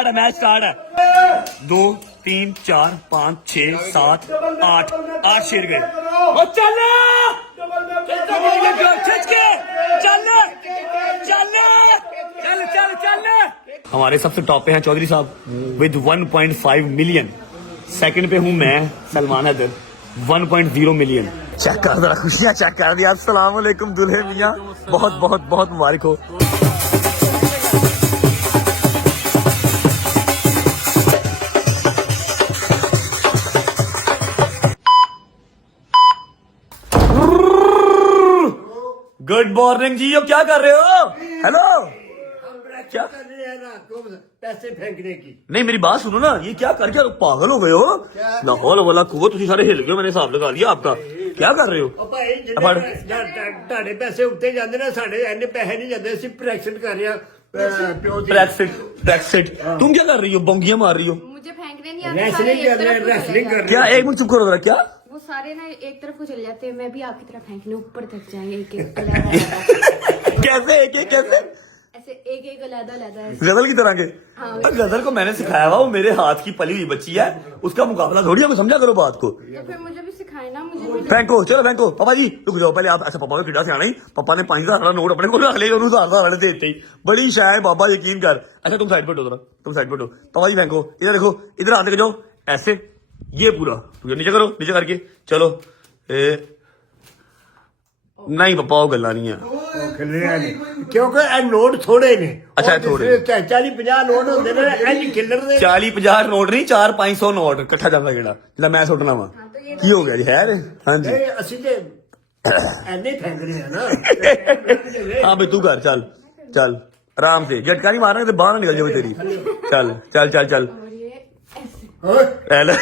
Start है, match start है। 2 3 4 5 6 7 8 8 शेर गए। और चल खिंच के चल चल चल चल चल। हमारे सबसे टॉप पे हैं चौधरी साहब विद 1.5 मिलियन। सेकंड पे हूं मैं सलमान हैदर 1.0 मिलियन। चेक कर जरा, खुशियां चेक कर दिया। अस्सलाम वालेकुम दुल्हे मियां, बहुत बहुत बहुत मुबारक हो। गुड मॉर्निंग जी, ये क्या कर रहे हो? हेलो, क्या कर रहे हैं ना तुम पैसे फेंकने की? नहीं मेरी बात सुनो ना, ये क्या करके पागल हो गए हो? लाहौल वाला कुवत, तुम सारे हिल गए, मैंने हिसाब लगा लिया आपका। क्या कर रहे हो? ਤੁਹਾਡੇ ਪੈਸੇ ਉੱਤੇ ਜਾਂਦੇ ਨੇ, ਸਾਡੇ ਇੰਨੇ ਪੈਸੇ नहीं जाते। ਅਸੀਂ ਪ੍ਰੈਕਟਿਸ कर रहे हैं ब्रेक्सिट। तुम क्या कर रही हो? बोंगियां मार रही हो? मुझे फेंकने नहीं आता। रेसलिंग कर रहे हैं, रेसलिंग कर रहे क्या? एक मिनट चुप करो जरा। क्या वो सारे ना एक तरफ को चले जाते हैं, मैं भी आपकी तरफ फेंकने ऊपर तक जाएंगे एक एक कैसे एक एक कैसे? ऐसे एक एक अलग-अलग ऐसे। गजल की तरह के? हाँ। गजल को मैंने सिखाया हुआ, वो मेरे हाथ की पली हुई बच्ची है, उसका मुकाबला थोड़ी है। समझा करो बात को। तो फिर मुझे भी सिखाए ना, मुझे भी। फेंको, चलो फेंको। पापा जी रुक जाओ पहले आप। ऐसा पापा को किड्डा से आना ही, पापा ने 5,000 का नोट अपने को रख लिया, 1,000 वाले देते ही। बड़ी शायर बाबा, यकीन कर। अच्छा तुम साइड पे हटो जरा, तुम साइड पे हटो। पापा जी फेंको, इधर देखो, इधर हाथ लेके जाओ ऐसे, ये पूरा नीचे करो, नीचे करके चलो। नहीं पापा वो गल्ला नहीं है। क्योंकि ਇਹ ਨੋਟ ਥੋੜੇ ਨੇ। अच्छा, थोड़े। 40-50 ਨੋਟ ਹੁੰਦੇ ਨੇ ਇੰਜ ਖਿੱਲਰ ਦੇ। 40-50 ਨੋਟ ਨਹੀਂ, 400-500 ਨੋਟ ਇਕੱਠਾ ਜਾਂਦਾ ਜਿਹੜਾ ਜਿਹੜਾ ਮੈਂ ਸੁੱਟਣਾ ਵਾ। ਕੀ ਹੋ ਗਿਆ ਜੀ? ਹੈ ਹਾਂਜੀ ਨਹੀਂ ਅਸੀਂ ਤੇ ਐਨੇ ਫੈਂਕ ਰਹੇ हैं ना। हाँ भाई तू कर, चल चल आराम से, झटका नहीं मारना तो बाहर ना निकल जाए तेरी। चल चल चल चल और ये ऐसे। पहले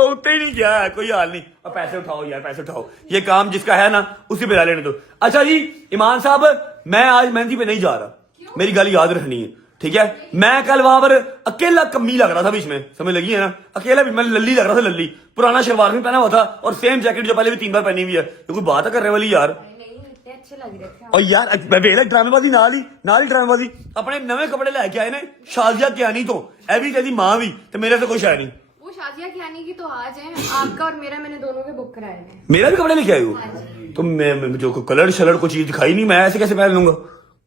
उठते ही नहीं गया, कोई हाल नहीं। अब पैसे उठाओ यार, पैसे उठाओ, ये काम जिसका है ना उसी पे ला लेने दो। अच्छा जी ईमान साहब, मैं आज मेहंदी पे नहीं जा रहा, मेरी गल याद रखनी है, ठीक है? मैं कल वहां पर अकेला कमी लग रहा था बीच में, समझ लगी है ना? अकेला भी मैं लल्ली लग रहा था, लल्ली। पुराना शलवार भी पहना हुआ था और सेम जैकेट जो पहले भी 3 बार पहनी हुई है। ये कोई बात है करने वाली यार? नहीं इतने अच्छे लग रहे थे। और यार वेला ड्रामेबाजी नाल ही ड्रामेबाजी। अपने नवे कपड़े लेके आए ने शाजिया कियानी तो, ए भी तेरी मां भी, ते मेरे से कोई शाय नहीं। वो शादिया खाने की तो आज है, आपका और मेरा मैंने दोनों के बुक कराए हैं। मेरा भी कपड़े लेके आए हो? तो मैं जो कलर शलर कोई चीज दिखाई नहीं, मैं ऐसे कैसे पहन लूंगा?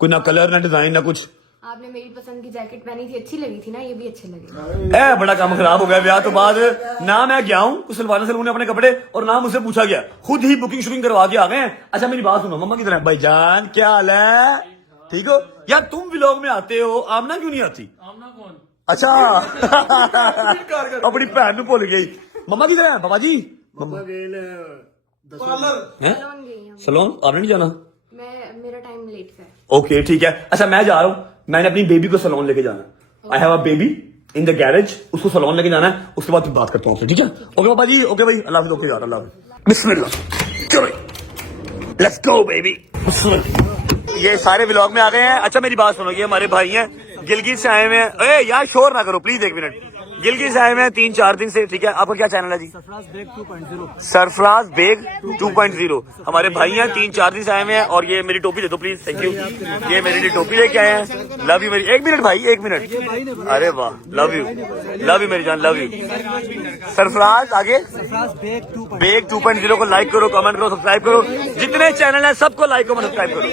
कोई ना कलर ना डिजाइन ना कुछ। आपने मेरी पसंद की जैकेट पहनी थी, अच्छी लगी थी ना, ये भी अच्छे लगे। है बड़ा काम खराब हो गया ब्याह तो बाद। ना मैं गया हूँ सलवाना सलून अपने कपड़े, और ना मुझसे पूछा गया, खुद ही बुकिंग शुकिंग करवा के आ गए हैं। अच्छा मेरी बात सुनो, मम्मा किधर है? भाईजान क्या हाल है? ठीक हो यार? तुम व्लॉग में आते हो, आमना क्यों नहीं आती? आमना कौन? अच्छा अपनी भैन भूल गई। मम्मा किधर है? बाबा जी मम्मा गए ने सलोन गई हूँ सलोन, आपने नहीं जाना? मैं, मेरा टाइम लेट है। ओके ठीक है। अच्छा मैं जा रहा हूँ, मैंने अपनी बेबी को सलोन लेके जाना। I have a baby in the garage, उसको सलोन लेके जाना है, उसके बाद बात करता हूँ आपसे, ठीक है? ओके पापा जी, ओके भाई, अल्लाह हाफिज़। ओके यार, अल्लाह हाफिज़। बिस्मिल्लाह, चलो लेट्स गो बेबी। ये सारे व्लॉग में आ गए हैं। अच्छा मेरी बात सुनो, ये हमारे भाई हैं गिलगित से आए हुए हैं। ए यार शोर ना करो प्लीज, 1 मिनट। गिलगित से आए हुए हैं 3-4 दिन से, ठीक है? आपका क्या चैनल है जी? सरफराज बेग 2.0। हमारे भाई हैं 3-4 दिन से आए हुए हैं। और ये मेरी टोपी दे दो प्लीज, थैंक यू। ये मेरे लिए टोपी लेके आए हैं, लव यू मेरी। 1 मिनट भाई, 1 मिनट। अरे वाह, लव यू मेरी जान, लव यू। सरफराज आगे बेग 2.0 को लाइक करो, कमेंट करो, सब्सक्राइब करो। जितने चैनल है सबको लाइक करो, सब्सक्राइब करो।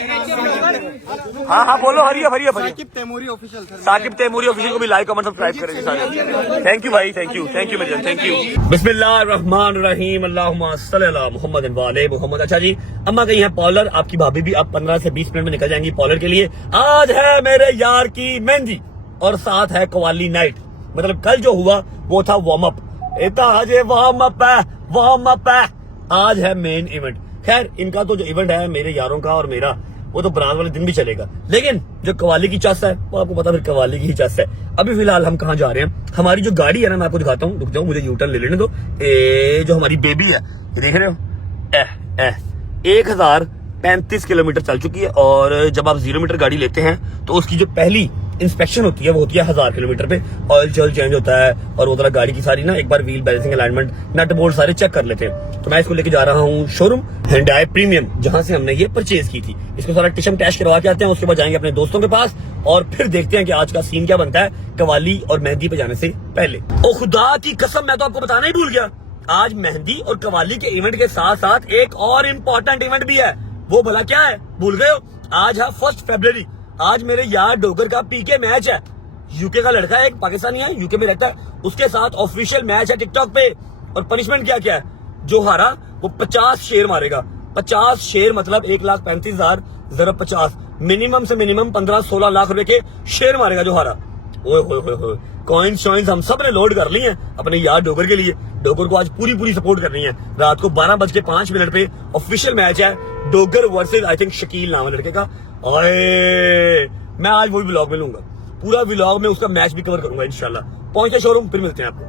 हाँ हाँ बोलो, हरियप हरियप। साकिब तैमूरी ऑफिशियल को भी लाइक कमेंट सब्सक्राइब करेंगे सारे। थैंक यू भाई, थैंक यू मेरी जान, थैंक यू। बिस्मिल्लाहिर्रहमानिर्रहीम, अल्लाहुम्मा सल्ली अला मुहम्मद व आले मुहम्मद। अच्छा जी, अम्मा गई हैं पॉलर, आपकी भाभी भी अब 15 से 20 मिनट में निकल जाएंगी पॉलर के लिए। आज है मेरे यार की मेहंदी और साथ है कवाली नाइट। मतलब कल जो हुआ वो था वार्म अप, वार्म अप है। आज है मेन इवेंट। खैर इनका तो जो इवेंट है मेरे यारों का और मेरा, वो तो बारात वाले दिन भी चलेगा, लेकिन जो कवाली की चस है वो आपको पता, फिर कवाली की ही चस है। अभी फिलहाल हम कहाँ जा रहे हैं? हमारी जो गाड़ी है ना, मैं आपको दिखाता हूँ, रुक जाओ मुझे यूटर्न ले लेने दो। जो हमारी बेबी है, ये देख रहे हो, 1035 किलोमीटर चल चुकी है। और जब आप 0 मीटर गाड़ी लेते हैं तो उसकी जो पहली इंस्पेक्शन होती है वो होती है 1000 किलोमीटर पे, ऑयल चल चेंज होता है और वो तरह गाड़ी की सारी ना एक बार wheel balancing alignment nut bolt सारे चेक कर लेते हैं। तो मैं इसको लेके जा रहा हूँ शोरूम Hyundai प्रीमियम, जहां से हमने ये परचेज की थी। इसको सारा टिशम टैश करवा के आते हैं, उसके बाद जाएंगे अपने दोस्तों के पास और फिर देखते हैं कि आज का सीन क्या बनता है कवाली और मेहंदी पे जाने से पहले। ओ खुदा की कसम, मैं तो आपको बताना ही भूल गया, आज मेहंदी और कवाली के इवेंट के साथ साथ एक और इम्पोर्टेंट इवेंट भी है। वो भला क्या है, भूल गए हो? आज है 1 फरवरी। आज मेरे यार डोगर का पीके मैच है। यूके का लड़का है, एक पाकिस्तानी है, यूके में रहता है, उसके साथ ऑफिशियल मैच है टिकटॉक पे। और पनिशमेंट क्या क्या है, जो हारा वो 50 शेर मारेगा। 50 शेर मतलब 1,35,000 ज़रब 50, मिनिमम से मिनिमम 15-16 लाख रुपए के शेर मारेगा जो हारा। ओए होए होए होए, कॉइन्स शॉइन्स हम सब ने लोड कर ली हैं अपने यार डोगर के लिए। डोगर को आज पूरी सपोर्ट करनी है। रात को 12:05 पे ऑफिशियल मैच है, Dogar versus I think Shakeel नाम है लड़के का। ओए मैं आज वही व्लॉग में लूंगा, पूरा व्लॉग में उसका मैच भी कवर करूंगा इंशाल्लाह। पहुंचे शोरूम, फिर मिलते हैं आपको।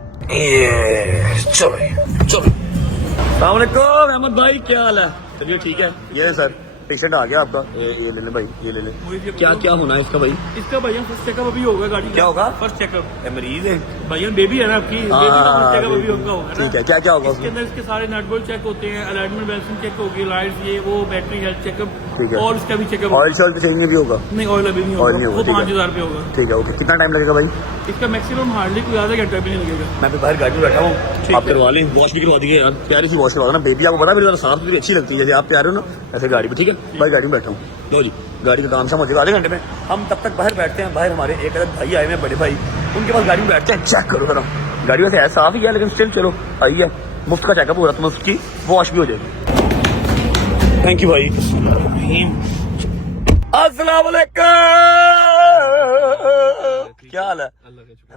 चलो चलो। अस्सलाम वालेकुम अहमद भाई, क्या हाल है? चलिए ठीक है। ये है सर पेशेंट आ गया आपका, ये ले ले भाई, ये ले ले। क्या क्या होना है इसका भाई? इसका भैया फर्स्ट चेकअप अभी होगा गाड़ी का। क्या होगा? First checkup. मरीज है भैया बेबी है ना आपकी, बेबी का फर्स्ट चेकअप अभी होगा ना। ठीक है, क्या क्या होगा इसके अंदर इसके सारे नट बोल्ट चेक होते हैं, अलाइनमेंट बैलेंसिंग चेक होगी, लाइट्स ये वो, बैटरी हेल्थ चेकअप, ठीक है। और इसका भी चेकअप। ऑयल शॉयल भी भी होगा? नहीं ऑयल अभी नहीं ऑयल नहीं होगा, होगा, वो ठीक है। 5000 रुपये होगा। ठीक है, ओके। कितना टाइम लगेगा भाई? इसका मैक्सिमम हार्डली कोई आधा घंटा भी नहीं लगेगा। मैं भी बाहर गाड़ी में बैठा हूँ, आप करवा लें, वॉश भी करवा दीजिए यार, प्यारी सी वॉश करवा देना। बेबी आपको बड़ा मेरी साफ सुथरी अच्छी लगती है, जैसे आप प्यारे हो ना ऐसे गाड़ी में। ठीक है भाई, गाड़ी में बैठा हूँ। लो जी, गाड़ी का काम शाम हो जाएगा आधे घंटे में। हम तब तक बाहर बैठते हैं। बाहर हमारे एक अलग भाई आए हैं, बड़े भाई, उनके पास गाड़ी में बैठते हैं। चेक करो जरा, गाड़ी वैसे है साफ ही है लेकिन स्टिल चलो आई है, मुफ्त का चेकअप हो रहा है तो मुफ्त की वॉश भी हो जाएगी। थैंक यू भाई। अस्सलाम वालेकुम, क्या हाल है?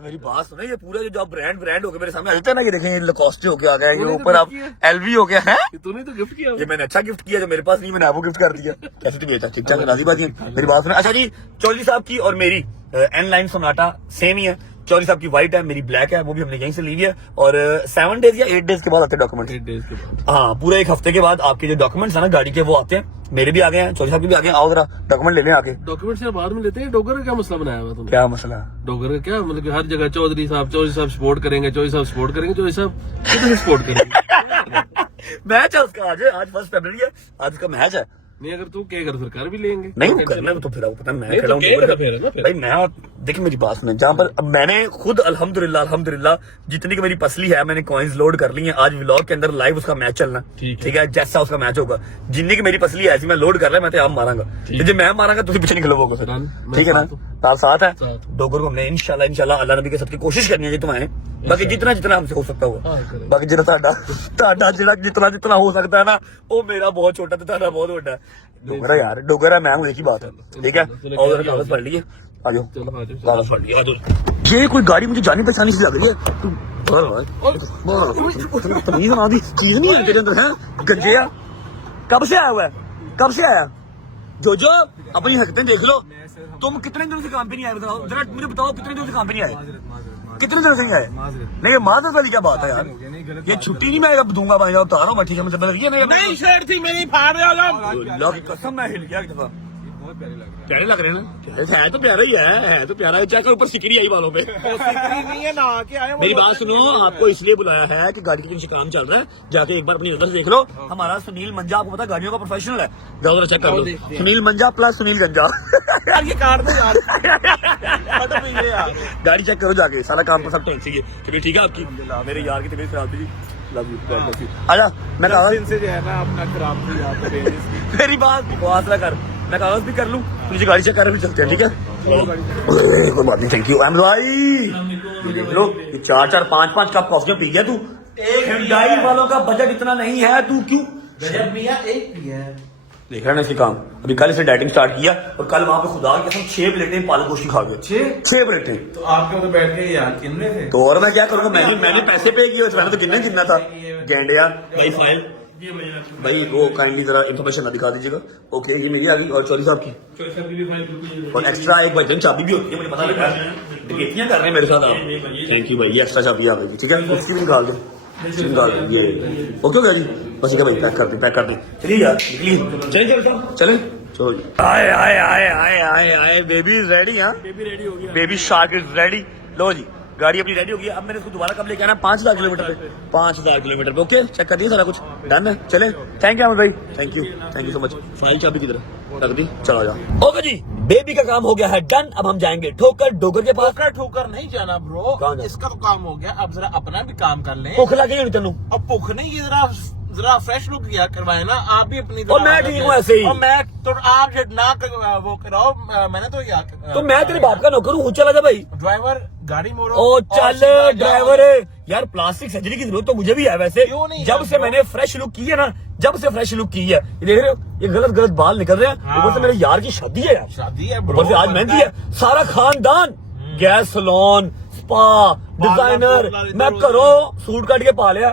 मेरी बात सुनो, ये पूरा जो ब्रांड होके मेरे सामने आते हैं ना, ये देखें, ये लकोस्टे होके आ गया, ये ऊपर आप एलवी हो गया है। तूने तो गिफ्ट किया। ये मैंने अच्छा गिफ्ट किया, जो मेरे पास नहीं मैंने आपको गिफ्ट कर दिया। कैसे तो बेचा, ठीक ठाक राजी बात है। मेरी बात सुनो। अच्छा जी, चौधरी साहब की और मेरी एन लाइन सोनाटा सेम ही है। चौधरी साहब की व्हाइट है, मेरी ब्लैक है, वो भी हमने यहीं से ली हुई है। और 7 डेज या 8 डेज के बाद आते हैं डॉक्यूमेंट। 8 डेज के बाद, हाँ, पूरे एक हफ्ते के बाद आपके जो डॉक्यूमेंट्स है ना गाड़ी के, वो आते हैं। मेरे भी आ गए हैं, चौधरी साहब के भी आ गए हैं। आओ जरा डॉक्यूमेंट ले लें आके। डॉक्यूमेंट से बाद में लेते हैं। डोगर का क्या मसला बनाया हुआ तुमने? क्या मसला? डोगर का क्या मतलब कि हर जगह चौधरी साहब सपोर्ट करेंगे, चौधरी साहब सपोर्ट करेंगे, चौधरी साहब कितने सपोर्ट करेंगे? मैच है उसका आज 1 फरवरी है, आज उसका मैच है। नहीं अगर तू कहेगा तो फिर कर भी लेंगे। नहीं वो करना है, तो फिर आपको पता है मैं नहीं, खड़ा तो हूँ कहेगा डोगर फिर है ना का। फिर। भाई मैं, देखिए मेरी बात सुने, जहाँ पर अब मैंने खुद अल्हम्दुलिल्लाह जितनी की मेरी पसली है मैंने कॉइन्स लोड कर ली है। आज व्लॉग के अंदर लाइव उसका मैच चलना, ठीक है, जैसा उसका मैच होगा, जितनी की मेरी पसली है ऐसी मैं लोड कर रहा है, मैं तो आप मारांगा, जो मैं मारांगा तुम पीछे निकलो वो फिर, ठीक है ना? साथ साथ है डोगर को हमने इंशाल्लाह अल्लाह नबी के सबकी कोशिश करनी है जी तुम्हें, बाकी जितना हमसे हो सकता होगा, बाकी जितना हो सकता है ना, वो मेरा बहुत छोटा था, बहुत बड़ा है। डोगर है यार, डोगर है, मैं हूँ, एक ही बात है, ठीक है। और कागज पढ़ लीजिए, आ जाओ कागज पढ़ लिया। ये कोई गाड़ी मुझे जानी पहचानी से लग रही है, तमीज ना दी चीज नहीं है तेरे अंदर है, गंजेया कब से आया हुआ है, कब से आया? जो अपनी हरकतें देख लो। तुम कितने दिनों से काम पे नहीं आए, बताओ जरा, मुझे बताओ कितने दिनों से काम पे नहीं आए, कितने दिनों से नहीं आए? नहीं माजरत वाली क्या बात है यार, ये छुट्टी नहीं मैं दूंगा भाई, उतारो मैं, ठीक है, मुझे लगी नहीं शर्ट थी मेरी, फाड़ अल्लाह की कसम मैं हिल गया एक दफा। प्यारे लग रहे हैं ना, है तो प्यारा ही है तो प्यारा है, चाहे ऊपर सिकरी आई बालों पे। नहीं है ना के आए। मेरी बात सुनो, आपको इसलिए बुलाया है कि गाड़ी के पीछे काम चल रहा है, जाके एक बार अपनी नजर से देख लो। हमारा सुनील मंजा, आपको पता गाड़ियों का प्रोफेशनल है, जाओ जरा चेक कर लो। सुनील मंजा प्लस सुनील गंजा, ये कार दो यार। गाड़ी चेक करो जाके, सारा काम पर सब टेंसी है। तबीयत ठीक है आपकी? मेरे यार की तबीयत खराब थी, लव यू। आजा, मैं कागज से जो है ना अपना खराब थी यहाँ पे। मेरी बात बकवास ना कर, मैं कागज भी कर लूं, तुझे गाड़ी चेक कर भी चलते हैं, ठीक है? कोई बात नहीं, थैंक यू अहमद भाई। देख लो, ये 4-4, 5-5 कप कॉफी पी गया तू। Hyundai वालों का बजट इतना नहीं है, तू क्यों गजब पिया, एक पिया है। देख रहे हैं इसके काम। अभी कल इसे डाइटिंग स्टार्ट किया और कल वहां पे खुदा की कसम 6 प्लेटें पालक गोश्त की खा गया। 6 प्लेटें। तो आपके तो बैठ के यार किन्ने थे? तो और मैं क्या करूंगा, मैंने पैसे पे किए, मैंने तो गिनना था। गेंडिया भाई फाइल भाई, वो काइंडली जरा इन्फॉर्मेशन ना दिखा दीजिएगा। ओके, ये मेरी आ गई, और चौधरी साहब की, और एक्स्ट्रा एक भाई चाबी भी होती है, मुझे पता लगा, डकैतियां कर रहे हैं मेरे साथ आप। थैंक यू भाई, ये एक्स्ट्रा चाबी आ गई, ठीक है, उसकी भी निकाल दो, ये ओके हो गया जी, बस ठीक है भाई, पैक कर दे। चलिए यार, निकलिए, चले चलो जी आए आए आए आए आए आए बेबी इज रेडी हाँ बेबी रेडी हो गया बेबी शार्क इज रेडी लो जी गाड़ी अपनी रेडी होगी अब मैंने इसको दोबारा कब लेके आना 5000 किलोमीटर पे 5000 किलोमीटर पे ओके चेक कर दिया सारा कुछ डन है चले थैंक यू अहमद भाई thank you so much file चाबी किधर है रख दी चला जाओ ओके जी बेबी का काम हो गया है डन अब हम जाएंगे ठोकर डोगर के पास ठोकर नहीं जाना ब्रो कहाँ जाना? इसका तो काम हो गया अब जरा अपना भी काम कर लें भूख लगी नहीं तेनू अब भूख नहीं ये जरा फ्रेश लुक किया करवाए ना आप भी अपनी और मैं ठीक हूँ ऐसे ही। और मैं तो आप ना वो कराओ मैंने तो यार तो मैं तेरे बाप का नौकर हूँ चला जा भाई ड्राइवर गाड़ी मोड़ो ओ और चल सीधा जाओ। ड्राइवर यार प्लास्टिक सर्जरी की जरूरत तो मुझे भी है वैसे क्यों नहीं जब है से ब्रो? मैंने फ्रेश लुक की है ना जब से फ्रेश लुक की है ये देख रहे हो ये गलत गलत बाल निकल रहे हैं ऊपर से मेरे यार की शादी है यार शादी है ऊपर से आज मेहंदी है सारा खानदान गैस सलोन स्पा डिजाइनर मैं करो सूट काट के पा लिया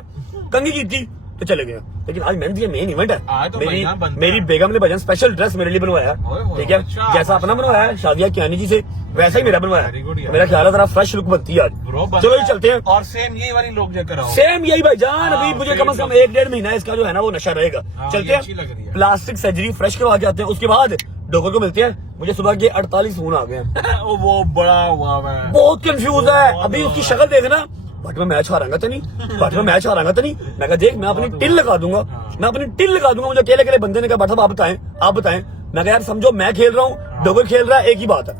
कंगी की थी तो चले गए लेकिन आज मेहंदी मेन इवेंट है आज तो मेरी महीना बनता मेरी है। बेगम ने भजन स्पेशल ड्रेस मेरे लिए बनवाया ओए है होए, ठीक है अच्छा, जैसा अपना बनवाया है शादिया कियानी जी से वैसा ही मेरा बनवाया Very good है यार। मेरा ख्याल है जरा फ्रेश लुक बनती है ब्रो आज चलो जी चलते हैं और सेम यही वाली लोग जो कराओ सेम यही भाईजान अभी हाँ, मुझे कम से कम same 1-1.5 महीना इसका जो है ना वो नशा रहेगा हाँ, चलते ये अच्छी लग रही हैं है। प्लास्टिक सर्जरी फ्रेश करवा के आते हैं उसके बाद डॉक्टर को मिलते हैं मुझे सुबह के 48 फोन आ गए हैं वो बड़ा हुआ मैं बहुत कंफ्यूज है अभी उसकी शक्ल देखना बट मैं मैच हारांगा तो नहीं बट मैं मैच हारांगा तो नहीं मैं कहा देख मैं अपनी टिल लगा दूंगा मैं अपनी टिल लगा दूंगा मुझे अकेले अकेले बंदे ने कहा बट साहब आप बताएं मैं कहा यार समझो मैं खेल रहा हूँ डॉक्टर खेल रहा है एक ही बात है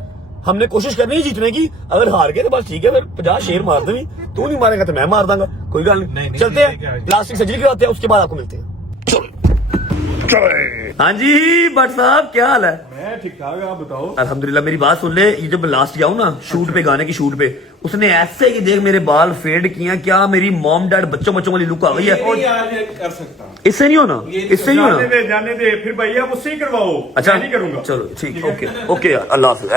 हमने कोशिश करनी है जीतने की अगर हार गए तो बस ठीक है फिर 50 शेर मार देंगे तू नहीं मारेगा तो मैं मार दूंगा कोई गल नहीं नहीं, चलते ठीक है। हैं प्लास्टिक सर्जरी करवाते हैं उसके बाद आपको मिलते हैं हाँ जी भट्ट साहब क्या हाल है मैं ठीक ठाक आप बताओ अल्हम्दुलिल्लाह मेरी बात सुन ले ये जब लास्ट गया हूँ ना शूट पे गाने की शूट पे उसने ऐसे ही देख मेरे बाल फेड किया क्या मेरी मॉम डैड बच्चों वाली लुक आ गई है कर सकता इससे नहीं होना इससे नहीं होना जाने दे फिर भैया मुझसे ही करवाओ अच्छा मैं नहीं करूंगा चलो ठीक ओके ओके यार अल्लाह हाफिज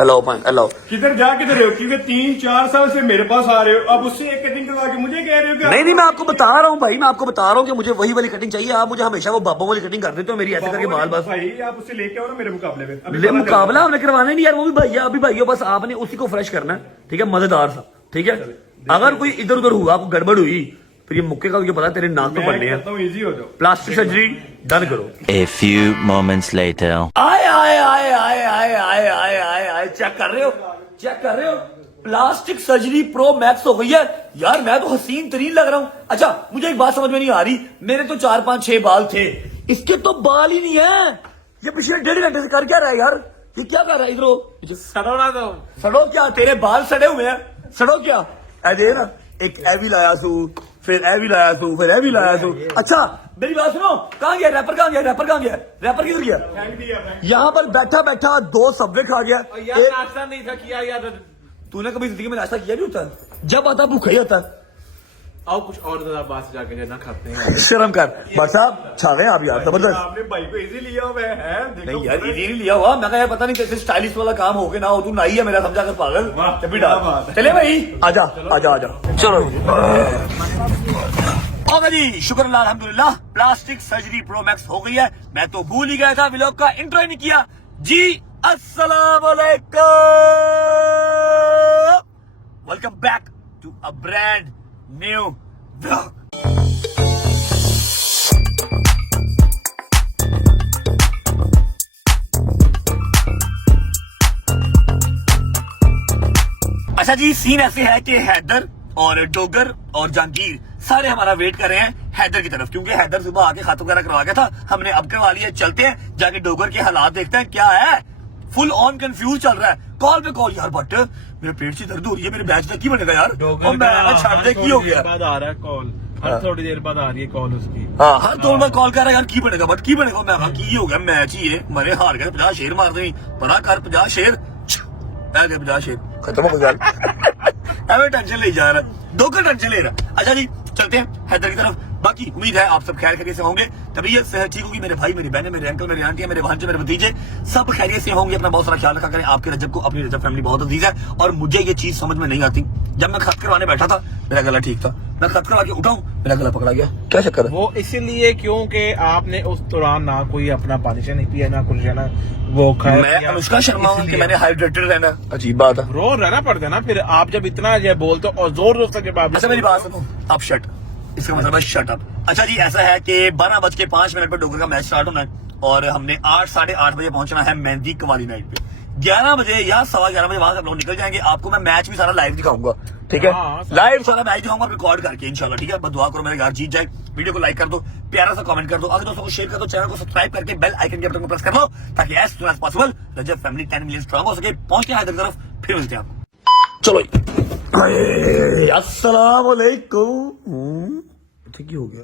अल्लाह पाइन अल्लाह किधर जा किधर हो क्योंकि 3-4 साल से मेरे पास आ रहे हो अब उससे एक कटिंग करवा के मुझे कह रहे हो कि नहीं मैं आपको बता रहा हूँ भाई मैं आपको बता रहा हूँ कि मुझे वही वाली कटिंग चाहिए आप मुझे हमेशा वो बाबों वाली कटिंग कर देते हो मेरी ऐसे करके बाल बस भाई आप उससे लेके आओ ना मेरे मुकाबले में अभी ले पता चला। मुकाबला हमने करवाना नहीं यार वो भी भैया अभी भाइयों बस आपने उसी को फ्रेश करना है ठीक है मजेदार सा ठीक है अगर कोई इधर उधर हुआ आपको गड़बड़ हुई फिर ये मुक्के का मुझे पता है तेरे नाक पे पड़ने हैं इजी हो जाओ प्लास्टिक सर्जरी डन करो A few moments later. आए आए आए आए आए आए आए आए आए चेक कर रहे हो प्लास्टिक सर्जरी प्रो मैक्स हो गई है यार मैं तो हसीन तरीन लग रहा हूँ अच्छा मुझे एक बात समझ में नहीं आ रही मेरे तो 4-5-6 बाल थे इसके तो बाल ही नहीं है ये पिछले 1.5 घंटे से कर क्या रहा है यार ये क्या कर रहा है इधर सड़ो ना तो सड़ो क्या तेरे बाल सड़े हुए हैं सड़ो क्या ऐसे ना एक एवी लाया तू फिर एवी लाया तू फिर एवी लाया तू अच्छा मेरी बात सुनो कहाँ गया रैपर रैपर किधर गया यहाँ पर बैठा बैठा 2 सबवे खा गया यार एक- नाश्ता नहीं था किया यार तूने कभी जिंदगी में नाश्ता किया नहीं होता जब आता भूखा ही होता आओ कुछ और ज्यादा बात से जाके ना खाते हैं शर्म कर बट साहब छावे आप यार जबरदस्त आपने भाई को इजी लिया हुआ है देखो नहीं यार इजी नहीं लिया हुआ मैं कहा यार पता नहीं कैसे स्टाइलिश वाला काम हो गया ना हो तू नाई है मेरा समझा कर पागल वाह, तभी क्या डाल बात है। चले भाई आजा चलो ओके जी शुक्र अल्लाह अल्हम्दुलिल्लाह प्लास्टिक सर्जरी प्रो मैक्स हो गई है मैं तो भूल ही गया था व्लॉग का इंट्रो ही नहीं किया जी अस्सलाम वालेकुम welcome back to a brand new vlog अच्छा जी सीन ऐसे है कि हैदर और डोगर और जहांगीर सारे हमारा वेट कर रहे हैं हैदर की तरफ क्योंकि हैदर सुबह आके खातों वगैरह करवा गया था हमने अब करवा लिया चलते हैं जाके डोगर के हालात देखते हैं क्या है फुल ऑन कंफ्यूज चल रहा है कॉल पे कॉल यार बट मेरे पेट से दर्द हो रही है मेरे बैच तक की बनेगा यार और मैं छाड़ दे की हो गया बाद आ रहा है कॉल हर थोड़ी देर बाद आ रही है कॉल उसकी हाँ हर दौर में कॉल कर रहा है यार की बनेगा बट की बनेगा मैं कहा की हो गया मैच ही है मरे हार गए 50 शेर मार दे बड़ा कर 50 शेर 50 शेर खत्म हो गया एवे टेंशन ले जा रहा है दो का टेंशन ले रहा अच्छा जी चलते हैं हैदर की तरफ बाकी उम्मीद है आप सब खैर खैरियत से होंगे तबीयत सेहत ठीक होगी मेरे भाई मेरी बहनें मेरे अंकल मेरी आंटियां मेरे भांजे मेरे भतीजे सब खैरियत से होंगे अपना बहुत सारा ख्याल रखा करें आपके रजब को अपनी रजब फैमिली बहुत अजीज है और मुझे ये चीज समझ में नहीं आती जब मैं खत करवाने बैठा था मेरा गला ठीक था मैं खत करवा के उठाऊं मेरा गला पकड़ा गया क्या चक्कर है वो इसीलिए क्योंकि आपने उस दौरान ना कोई अपना पानी से नहीं पिया ना कुछ है ना वो खाया मैं पिया। अनुष्का शर्मा हूं कि इसलिए। मैंने हाइड्रेटेड रहना अजीब बात है रो रहना पड़ता है ना फिर आप जब इतना ये बोलते हो और जोर जोर से जब आप अच्छा मेरी बात सुनो आप शट इसका मतलब है शट अप अच्छा जी ऐसा है कि 12:05 पर डोगर का मैच स्टार्ट होना है और हमने 8 साढ़े 8 बजे पहुंचना है मेहंदी कवाली नाइट पे। 11 बजे या 11:15 बजे वहां से हम लोग निकल जाएंगे। आपको मैं मैच भी सारा लाइव दिखाऊंगा, ठीक है? लाइव सारा मैच दिखाऊंगा रिकॉर्ड करके इंशाल्लाह, ठीक है? बस दुआ करो मेरे यार जीत जाए। वीडियो को लाइक कर दो, प्यारा सा कमेंट कर दो, आगे दोस्तों को शेयर कर दो, चैनल को सब्सक्राइब करके बेल आइकन के बटन को प्रेस कर लो ताकि एज सून एज पॉसिबल रजब फैमिली 10 मिलियन स्ट्रांग हो सके। पहुंचते हैं इधर तरफ, फिर मिलते हैं आपको। चलो अस्सलाम वालेकुम। ठीक ही हो गया।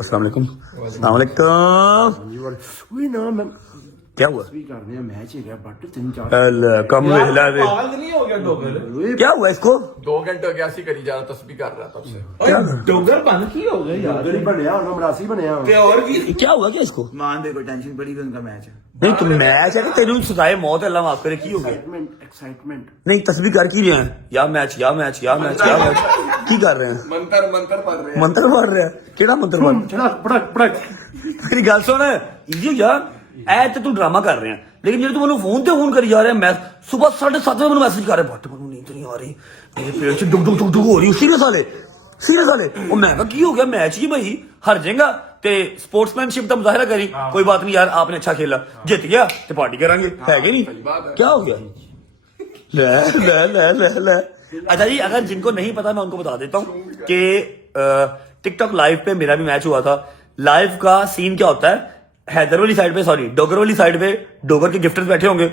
अस्सलाम वालेकुम। अस्सलाम वालेकुम। क्या हुआ? मैच है बट 3-4 कम हिला दे। नहीं हो गया डोगर? क्या हुआ इसको? 2 घंटे हो गया सी करी जा रहा तस्बीह कर रहा तब से। डोगर बन की हो गया यार? बनया मरासी बनया और की क्या हुआ क्या इसको? मान देखो टेंशन बड़ी भी उनका मैच है। नहीं तो मैच है कि तेरू सजाए मौत अल्लाह माफ करे की हो गया? एक्साइटमेंट नहीं तस्वीर कर की रहे हैं या मैच या मैच या मैच या मैच की कर रहे हैं? मंत्र पढ़ रहे हैं। मंत्र मार रहे हैं? केड़ा मंत्र मार? पड़क पड़क मेरी गल सुन, इजी यार ऐ ते तू ड्रामा कर रहे हैं, लेकिन जो तू मैंने फोन ते फोन करी जा रहे हैं, मैं सुबह 7:30 बजे मैंने मैसेज कर रहे बट मैंने नींद नहीं आ रही, मेरे पेट च डुग डुग डुग डुग हो रही। सीरियस वाले ओ मैं कहा की हो गया? मैच ही भाई हार जाएगा ते स्पोर्ट्समैनशिप का मुजाहरा करी, कोई बात नहीं यार आपने अच्छा खेला, जीत गया तो पार्टी करांगे, है कि नहीं? क्या हो गया? ले ले ले ले ले। अच्छा जी, अगर जिनको नहीं पता मैं उनको बता देता हूँ कि टिकटॉक लाइव पे मेरा भी मैच हुआ था। लाइव का सीन क्या होता है, हैदर वाली साइड पे सॉरी डोगर वाली साइड पे डोगर के गिफ्टर्स बैठे होंगे,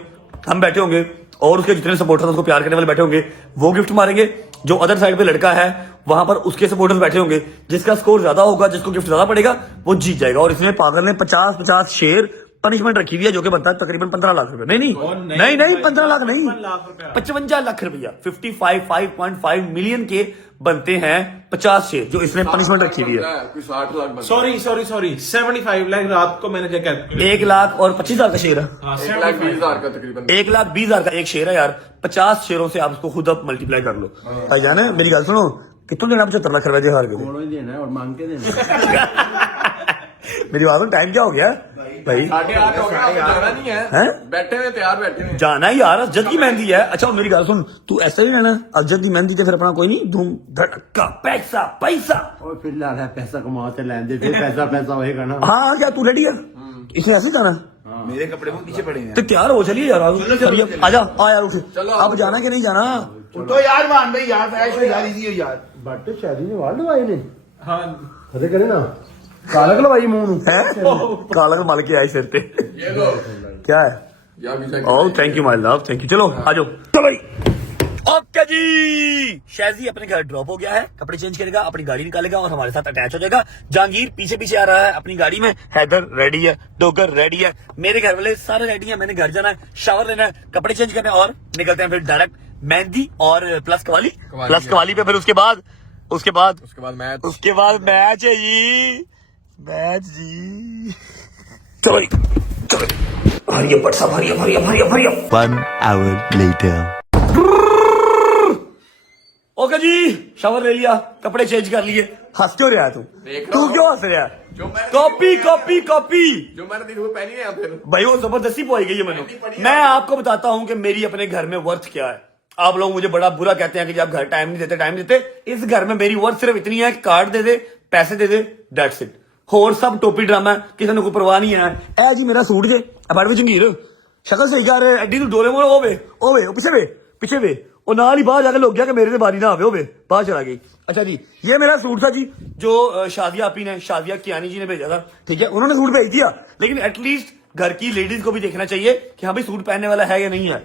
हम बैठे होंगे और उसके जितने सपोर्टर्स उसको प्यार करने वाले बैठे होंगे, वो गिफ्ट मारेंगे। जो अदर साइड पे लड़का है वहां पर उसके सपोर्टर्स बैठे होंगे, जिसका स्कोर ज्यादा होगा, जिसको गिफ्ट ज्यादा पड़ेगा वो जीत जाएगा। और इसमें पागल ने 50-50 शेयर पनिशमेंट रखी हुई है जो कि बनता है तकरीबन 15 लाख रुपए। नहीं 15 लाख नहीं, 55 लाख रुपया, 5.5 मिलियन के बनते हैं 50 शेयर जो इसने पनिशमेंट रखी हुई है। कोई 60 लाख बनता है। सॉरी 75 लाख रात को मैंने क्या कैलकुलेट 1,25,000 का शेयर है। 1,20,000 का तकरीबन। 1,20,000 का एक शेयर है यार। 50 शेयरों से आप उसको खुद अब मल्टीप्लाई कर लो। भाई जान मेरी गल सुनो, कितों देना 75 लाख रुपए हार के? देना है और मांग के देना मेरी बात टाइम क्या हो गया भाई? 8:30 हो गया, जाना नहीं है। हैं? बैठे हुए तैयार बैठे हुए। जाना ही यार, अजद की मेहंदी है। अच्छा मेरी गल सुन, तू ऐसा ही रहना, अजद की मेहंदी फिर अपना कोई नहीं धूम धड़का पैसा पैसा। और फिर ला रहा है पैसा कमाते लेंदे फिर पैसा होएगा ना। हाँ क्या तू रेडी है? इसने ऐसे जाना? मेरे कपड़े वो पीछे पड़े हैं। तो क्या हो, चलिए यार आजा आ यार उठ। अब जाना कि नहीं जाना? तो यार मान भाई यार फैश हो यार इजी हो यार। बट शादी ने वाल लवाए ने हाँ अरे करे ना कालक लवाई मुंह नु है काला मल के आई सिर पे। ये लो क्या है? या भी oh thank you my love, thank you. चलो आ जाओ। चलो भाई ओके जी, शाजी अपने घर ड्रॉप हो गया है, कपड़े चेंज करेगा, अपनी गाड़ी निकालेगा और हमारे साथ अटैच हो जाएगा। जहांगीर पीछे पीछे आ रहा है अपनी गाड़ी में, हैदर रेडी है, डोगर रेडी है, मेरे घर वाले सारे रेडी है। मैंने घर जाना है, शावर लेना है, कपड़े चेंज करने और निकलते हैं फिर डायरेक्ट मेहंदी और प्लस कवाली पे। फिर उसके बाद मैच है जी, मैच जी। चलो चलो हरिया पट साहब, हरिया। 1 hour later. ओके जी, शावर ले लिया, कपड़े चेंज कर लिए। हंस क्यों रहा है तू क्यों हंस रहा है? कॉपी जो मैंने दिन को पहनी है फिर भाई वो जबरदस्ती पहुंच गई है मैंने। मैं आपको बताता हूं कि मेरी अपने घर में वर्थ क्या है। आप लोग मुझे बड़ा बुरा कहते हैं कि जब घर टाइम नहीं देते। इस घर में मेरी वर्थ सिर्फ इतनी है कि कार्ड दे दे, पैसे दे दे, दैट्स इट। होर सब टोपी ड्रामा है, किसी ने कोई परवाह नहीं है। ए जी मेरा सूट जे बड़ जंगीर शक्ल सही कर एडी तू डोरेमोन ओवे पीछे वे और नाल ही बाहर जाके लोग गया कि मेरे से बारी ना आवे बाहर चला गई। अच्छा जी ये मेरा सूट था जी जो शादिया आपी ने, शादिया कियानी जी ने भेजा था, ठीक है? उन्होंने सूट भेज दिया, लेकिन एटलीस्ट घर की लेडीज को भी देखना चाहिए कि हाँ भाई सूट पहनने वाला है या नहीं है।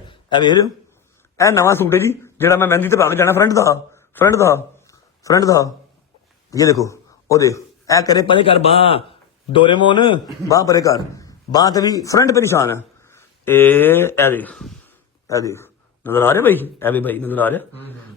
ए नवा सूट है जी जेड़ा मैं मेहंदी ते पा के जाना। फ्रंट था ये देखो, ओ देख ए करे परे कर बां डोरेमोन, बां परे कर, बां ते भी फ्रंट पे निशान है। ए देख नजर आ रहा भाई? भाई नजर आ रहा?